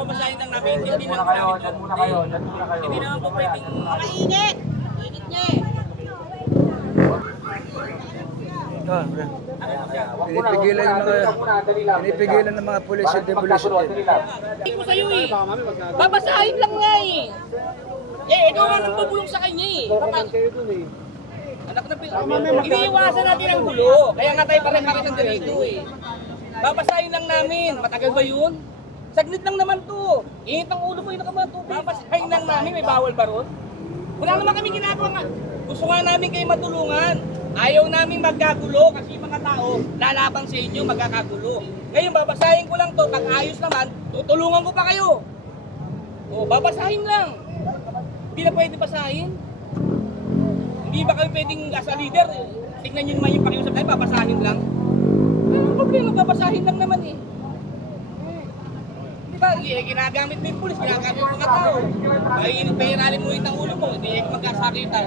babasahin lang namin, hindi lang namin to. Hindi naman po pwedeng... Mainit! Init niya eh. Ah, pinipigilan yung mga pinipigilan ng mga pulis yung demolition din. Hindi ko sa'yo eh. Babasahin lang nga eh. Eh, ikaw nga nang bubulong sa kanya eh. Anak na pil... Iniiwasan natin ang gulo. Kaya nga tayo pare-pares ng dito eh. Babasahin lang namin. Matagal ba yun? Saglit lang naman to. Init ang ulo mo, yun naman to. Babasahin lang namin. May bawal ba ron? Wala naman kami ginagawa nga. Gusto nga namin kayo matulungan. Ayaw namin magkagulo kasi mga tao lalabang sa inyo magkakagulo. Ngayon babasahin ko lang to. Pag ayos naman, tutulungan ko pa kayo. O, babasahin lang. Hindi na pwede basahin. Hindi ba kayo pwedeng as a leader, tignan nyo naman yung pakiusap tayo, babasahin lang? Ano problema, babasahin lang naman eh. Ba, eh, ginagamit mo yung pulis, ginagamit mo yung mga tao. Inipahiralim mo yung ang ulo mo, hindi eh, magkasakitan.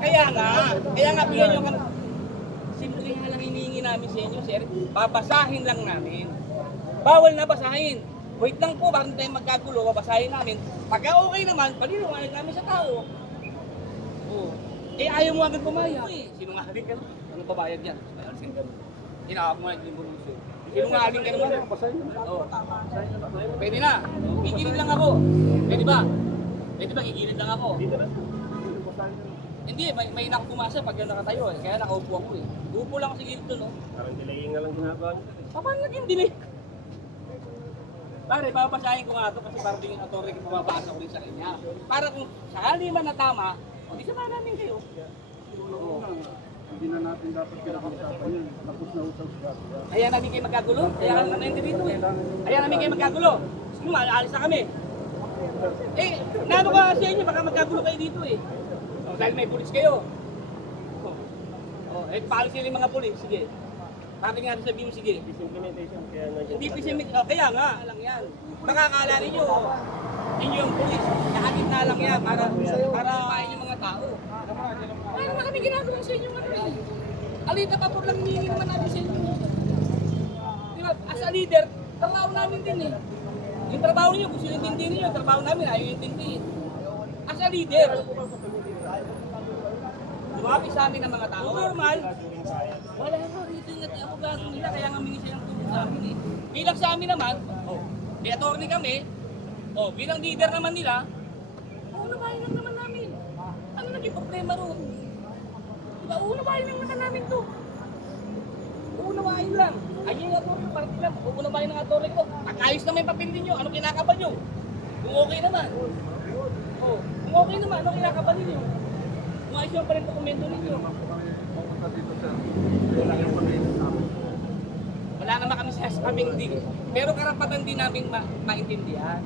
Kaya nga, kaya nga bigyan nyo ka Simple nga lang hinihingi namin sa inyo, sir. Babasahin lang namin. Bawal na basahin. Wait lang po, bakit tayo magkagulo, babasahin namin. Pagka okay naman, paliliwanag namin sa tao. Oo. Eh, ayaw mo agad pumayag. Sinungaling ka naman. Ano babayad yan? Alisin ka naman. Hinahap mo na yung. Sinungaling ka naman. Oo. Pwede na. Gigilid lang ako. Pwede ba? Pwede ba gigilid lang ako? Hindi, may, may nakapumasa pag nakatayo eh. Kaya nakaupo ako eh. Upo lang sa gilid doon. Oh. Parang delaying nga lang ginagawa niyo. Paano naging delay? Pare, babasahin ko nga ito kasi parang yung authority ko pumapasa ko rin sa kanya. Para kung sakali man na tama, o di sama namin kayo. Oo. Hindi na natin dapat pinag-usapan yan. Tapos na usap siya. Kaya namin kayo magkagulo. Kaya kami namin dito eh. Kaya namin kayo magkagulo. Sige, maalis na kami. Eh, nano ka sa inyo, baka magkagulo kayo dito eh. O, dahil may pulis kayo. O, o eh, paalis sila yung mga pulis. Sige. Bakit nga sabihin mo, sige. Implementation kaya nga Hindi pesimistic. Oh, kaya nga, lang yan. Baka akala ninyo, ninyo yung pulis. Nakakit na lang yan para para kain yung mga tao. Kami ginagawa sa inyo ano eh. Alita pa po lang hinihingi naman namin sa inyo. Di ba, as a leader, trabaho namin din eh. Yung trabaho niyo, gusto nyo intindihin niyo, yung trabaho namin, ayaw intindihin. As a leader, lumapit sa amin ng mga tao. Normal, wala nga rito yung abogado nila, kaya nga mingi siya ng tulong sa amin eh. Bilang sa amin naman, oh, may attorney kami, oh, bilang leader naman nila, uunawain lang naman namin. Ano naging problema roon? Diba, uunawain lang naman namin to. Uunawain lang. Ayun yung attorney, parang lang, uunawain ng attorney ko. Pag-ayos naman yung papel ninyo, ano kinakabal nyo? Kung okay naman. Oh, kung okay naman, ano kinakabal ninyo? Kung ayos yung pa rin dokumento ninyo. Wala naman kami sa sabing hindi. Pero karapatan din namin ma maintindihan.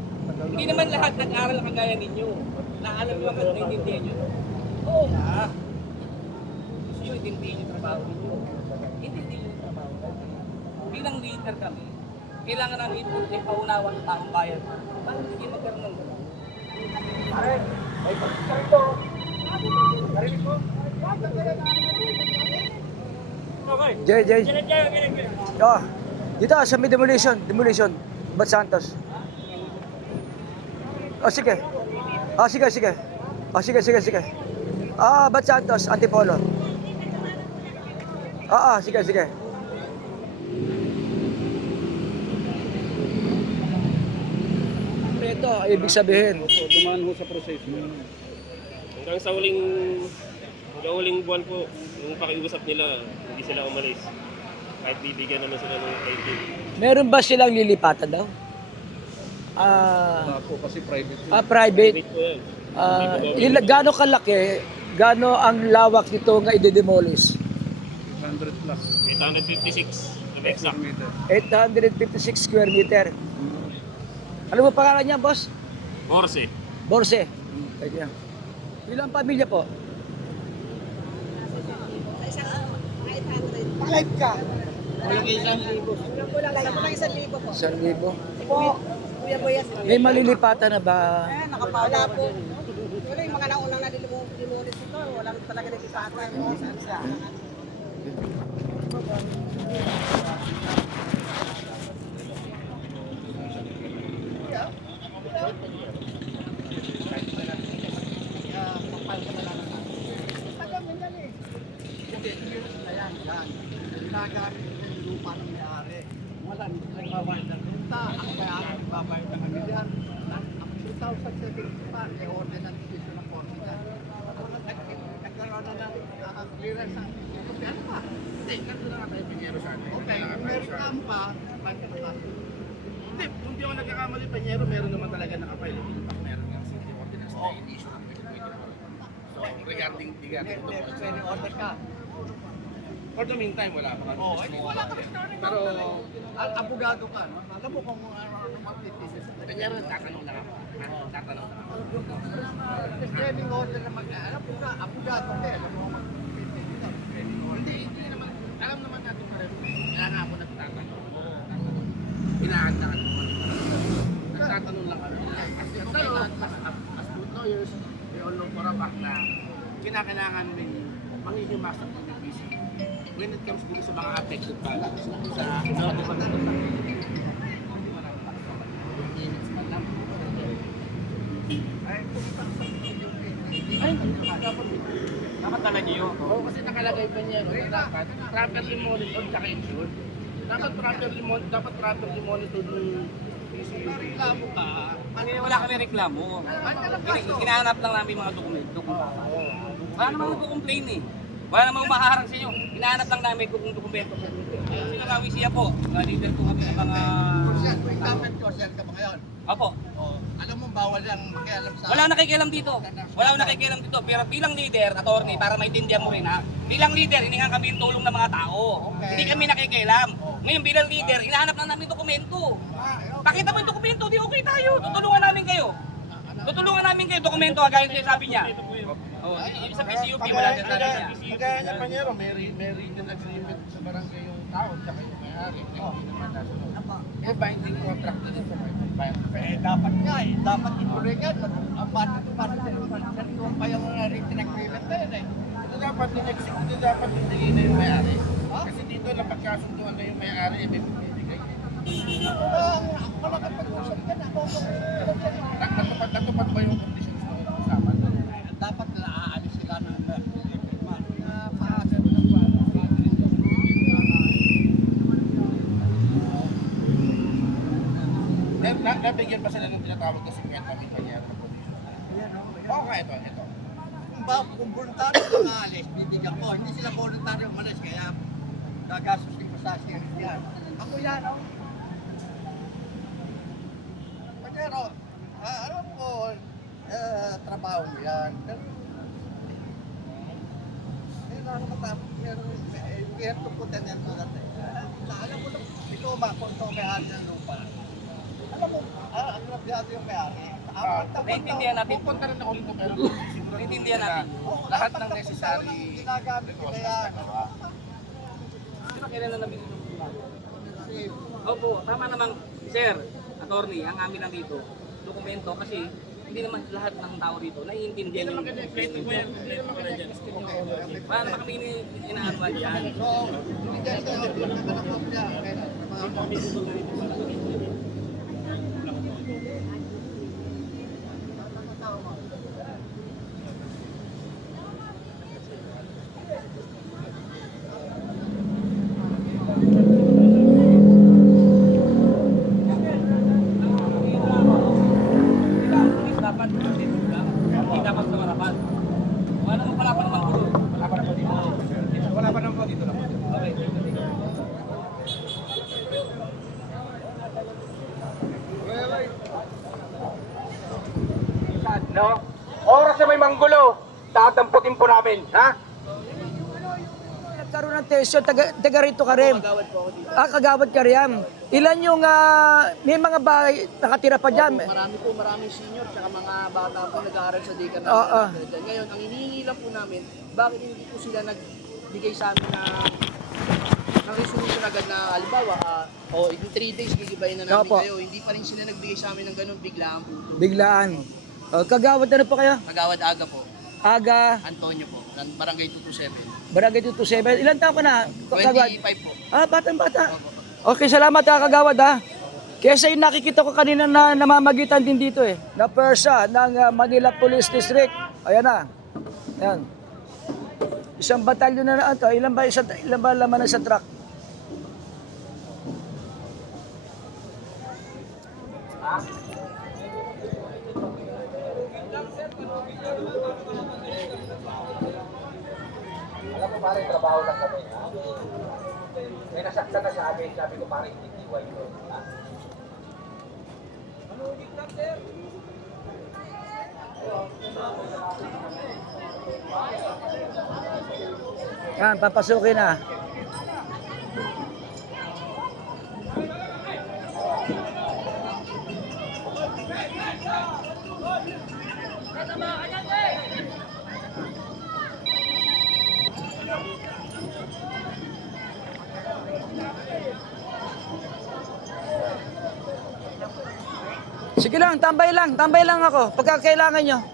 Hindi naman lahat nag-aral na kagaya ninyo. Na alam nyo agad naiintindihan nyo. Oo nga. Intindihin yung trabaho ninyo. Intindihin yung trabaho namin. Bilang leader kami, kailangan namin ipun- ipaunawa ng taong bayan. Para hindi magkaroon ng gano'n. Jay, Jay. Oh, dito sa may demolition, demolition. Bat Santos. Oh, sige. Oh, sige, sige. Oh, sige, sige, sige. Ah, Bat Santos, Antipolo. Ah, ah, sige, sige. Ito, ibig sabihin. Opo, dumaan ho sa proseso. Hanggang sa huling hanggang huling buwan po, nung pakiusap nila, hindi sila umalis. Kahit bibigyan naman sila ng ID. Meron ba silang lilipatan daw? Ah, Wala po kasi private. ah private. Wait po yan. Ah, gaano kalaki, gaano ang lawak nito nga i-demolish? 100 plus 856 to be exact. meter. 856 square meter. Ano ba pangalan niya, boss? Morse. Borse. Thank you. Ilang pamilya po? Palive ka. Walang isang libo. Kulang lang. Kulang isang libo po. Isang libo. Po. Kuya. May malilipatan na ba? Eh, nakapala po. Wala yung mga naunang nalimulis ito. Walang talaga nagipatan. Saan sa Thank you. For the meantime, wala pa kami. Oo, eh, wala ka restoring Pero, Al abogado ka, no? Alam mo kung ano ano magtitisis. Piñero, tatanong lang ako. Ha? Tatanong lang ako. Restraining order na mag alam mo na, abogado ka, alam mo Hindi, hindi naman, alam naman natin pareho. Kaya nga ako nagtatanong. Tatanong. Inaanda ka naman. Nagtatanong lang. As, pero, as, good lawyers, we all know for a fact na kinakailangan may manghihimasok ng PC when it comes dito sa mga affected parties sa dapat Dapat talaga niyo. Oo, kasi nakalagay pa niya, no, dapat properly monitored tsaka insured. Dapat properly mon- dapat properly monitored yung. Reklamo ka, Kasi wala kami reklamo. Gina- Ginahanap lang namin mga dokumento kung baka. Wala namang nagko-complain eh. Wala namang mahaharang sa inyo. Hinahanap lang namin kung dokumento po. Sinagawi siya po. Mga leader po kami ng mga... Kursiyan, kung incumbent kursiyan ka ba ngayon? Opo. Oh, alam mo bawal ang makialam sa... Wala nakikialam dito. Wala nakikialam dito. Pero bilang leader, attorney, para maintindihan mo rin ha. Bilang leader, hiningan kami yung tulong ng mga tao. Okay. Hindi kami nakikialam. Ngayon bilang leader, hinahanap lang namin dokumento. Ah, eh. Pakita mo yung dokumento, di okay tayo. Tutulungan namin kayo. Tutulungan namin kayo dokumento, kagaya yung sabi niya. Oh, ibig sabihin si UP, wala din niya. Kagaya niya, Panyero, may, written agreement sa barangay yung tao tsaka yung may-ari. nasunod. Eh, binding contract din sa binding. Eh, dapat nga eh. Dapat ituloy nga. Ang bata ko, bata ko, pa yung uh, written agreement na yun eh. Ito dapat in-execute, ito dapat bibigay na yung may-ari. Kasi dito napagkasunduan na yung may-ari, eh, may bibigay. Ang ako pala kapag-usap ka na, ako natupad ba yung conditions ng usapan? dapat na aalis sila ng na paasa mo ng Na, na, nabigyan pa sila ng tinatawag na 50 mil Panyero na. Oo nga, ito, ito. Kung ba, kung voluntaryo kang aalis, bibigyan ko. Hindi sila voluntaryo umalis, kaya gagastusin ko sa series yan. Ako yan, oh. Pero, ah, alam ko, eh, trabaho mo yan. Pero, kailangan matapos, pero, eh, we have to put an end to that. eh. Ah, alam mo, ikaw ba, kung ito may-ari ng lupa, alam mo, ah, ang grabyado yung may-ari. Ah, Apat na Naintindihan natin. Pupunta rin ako dito pero siguro Naintindihan natin. Lahat ng necessary ginagamit nila yan. Ba kailan na nabigyan ng Opo, tama naman, sir, attorney, ang amin lang dito, dokumento kasi hindi naman lahat ng tao dito naiintindihan yung Wala naman kami ini- inaanuan dyan. So, binigyan ka ng binigyan ng kopya. Okay na. Mga dapat dito lang. Hindi dapat sa harapan. Wala naman pala pa naman gulo. Wala pa naman dito. Wala pa naman dito lang. Okay. No? Oras na may manggulo, dadamputin po namin, ha? Tension, taga, taga rito ka rin. Ah, kagawad ka rin. Ilan yung, ah, may mga bahay nakatira pa dyan? Marami po, maraming senior tsaka mga bata po nag-aaral sa Dekan. Oo. Ngayon, ang hinihingi lang po namin, bakit hindi po sila nagbigay sa amin na ng resolution agad na halimbawa, ah, o in 3 days gigibayin na namin Opo. kayo. Hindi pa rin sila nagbigay sa amin ng ganun biglaan po. Biglaan. Oh, kagawad na rin po kayo? Kagawad aga po, Aga, Antonio po, ng Barangay 227. Barangay 227. Ilan taon ka na? Kagawad? 25 po. Ah, batang bata. Okay, salamat ha, kagawad ha. Kesa yung nakikita ko kanina na namamagitan din dito eh. Na persa ng ah, Manila Police District. Ayan na. Ayan. Isang batalyon na na ito. Ilan ba, isa, ilan ba laman ng isang truck? Pare, trabaho lang kami, ha? May nasaktan na sa amin, sabi ko pare, hindi tiway ko, ha? Yan, papasukin na. Sige lang, tambay lang, tambay lang ako pagka kailangan nyo.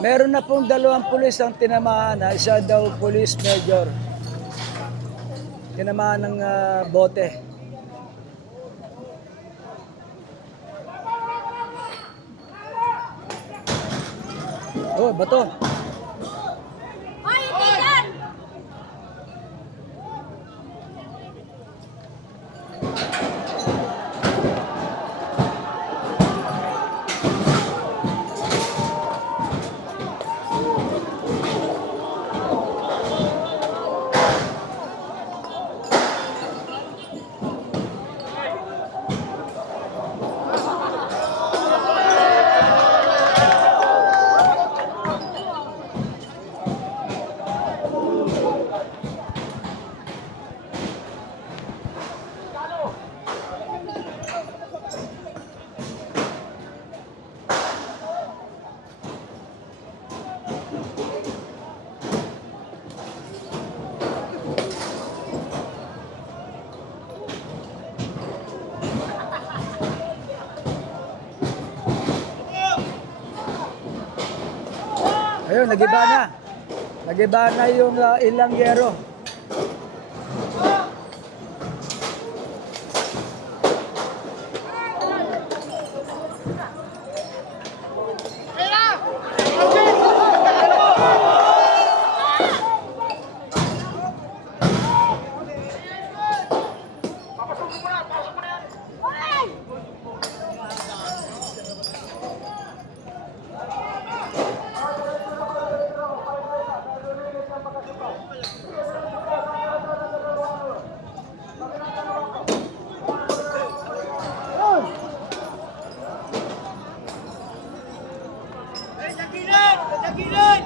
Meron na pong dalawang pulis ang tinamaan. Ha? Isa daw police major. Tinamaan ng ah, bote. Oh, bato. Nagiba na. Nagiba na yung ah, ilang yero. Aguilera!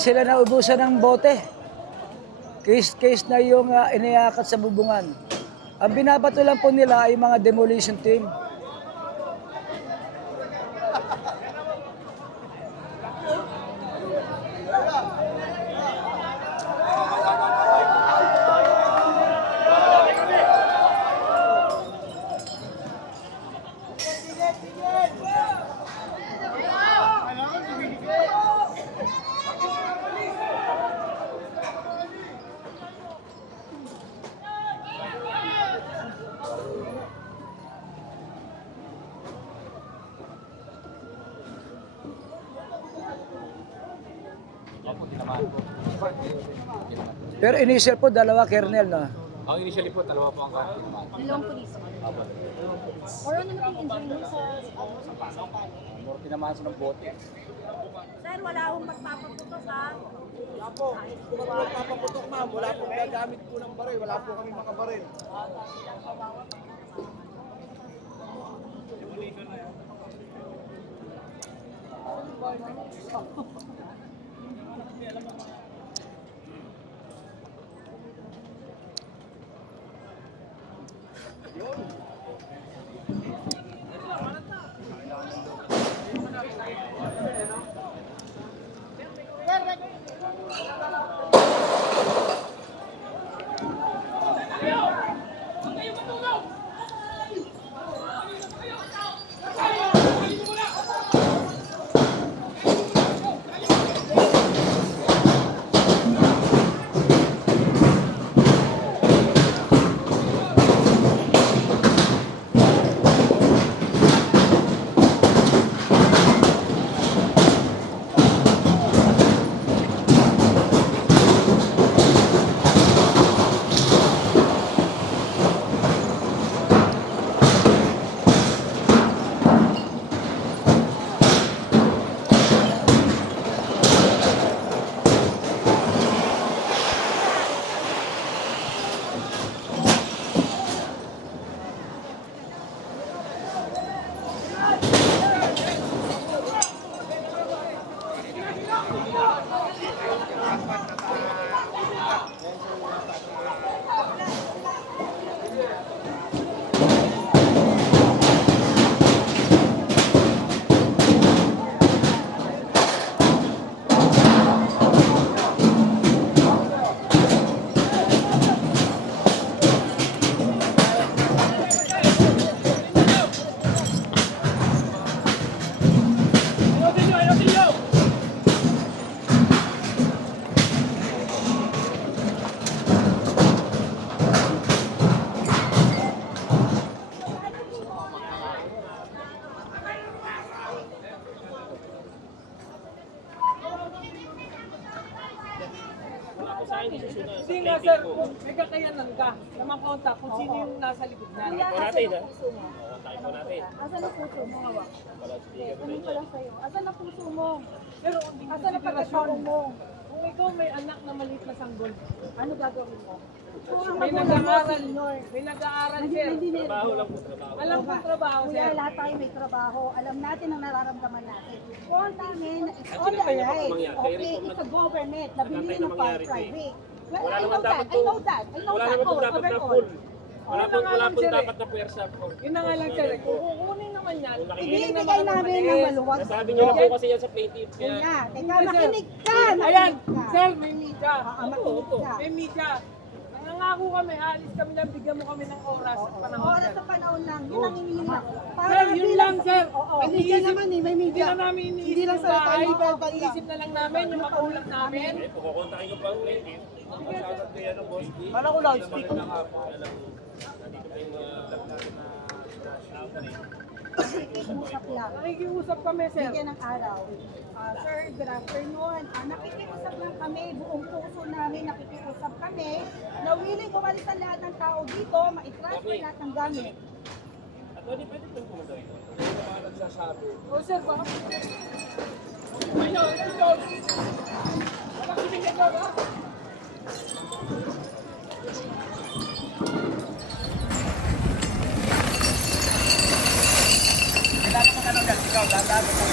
Hindi sila naubusan ng bote. Case-case na yung uh, iniyakat sa bubungan. Ang binabato lang po nila ay mga demolition team. Pero initial po, dalawa kernel, no? Ang initially po, dalawa po ang naman. Dalawang pulis. Or ano naman yung injury sa ano, sa? More tinamaan sa ng bote. Sir, wala akong magpapaputok ha. Wala po. Kung magpapaputok ma'am, wala pong gagamit po ng baril. Wala po kami makabaril. Hindi kakayanan ka na makontak kung sino yung nasa likod na. Po natin, ha? Kontakin po natin. Asan ang puso mo? Hawak. Wala ko ninyo. lang sa'yo. Asan ang puso mo? Pero hindi Asan ang pagkasyon mo? Kung ikaw may anak na maliit na sanggol, Ano gagawin mo? May mo, nag-aaral, may nag-aaral hindi, sir. hindi na Trabaho lang po, trabaho. Alam ko trabaho Kuya, sir. lahat tayo may trabaho. Alam natin ang nararamdaman natin. Kung ang tingin, it's all kaya right. Okay, it's a government. Nabili ng eh. private. Well, Wala I naman know dapat that. I know that. I know Wala that. naman po Oh, dapat na overall. full. Wala Oo, po, nga wala lang, po sir, eh. dapat na puwersa po. Yun na nga lang sir, eh. kung kukunin naman yan, naman Ibibigay ng namin ng matiis. maluwag. Nasabi niyo na po kasi yan sa plaintiff. Kaya teka, Hindi, sir. makinig ka. Ayan, makinig ka. sir, may media. Ah, makinig ka. May media. Nangangako kami, alis kami lang, bigyan mo kami ng oras at panahon. Oras sir. sa panahon lang. Yun ang hinihingi lang. Para Sir, yun bilang- lang, sir. Oo. May media iniisip- naman eh. May Hindi media. na namin iniisip Hindi lang yung sa bahay. verbal lang. Iniisip na lang namin yung makulang namin. eh, kukontakin ko pa ang plaintiff, masasagot ko yan ng boss D. Wala ko loudspeaker. Alam mo, nandito pa yung mga vlog natin na Nakikiusap lang. Nakikiusap kami, sir. Bigyan ng araw. Ah, sir, good afternoon. Ah, nakikiusap lang kami. Buong puso namin nakikiusap kami na willing umalis ang lahat ng tao dito, ma-transfer lahat ng gamit. At Pwede, pwede pumunta rito. Yung mga nagsasabi. O sir, baka... Ayun, ito! Baka sumingit ka ba? Dapat ka nang gasigaw, dapat ka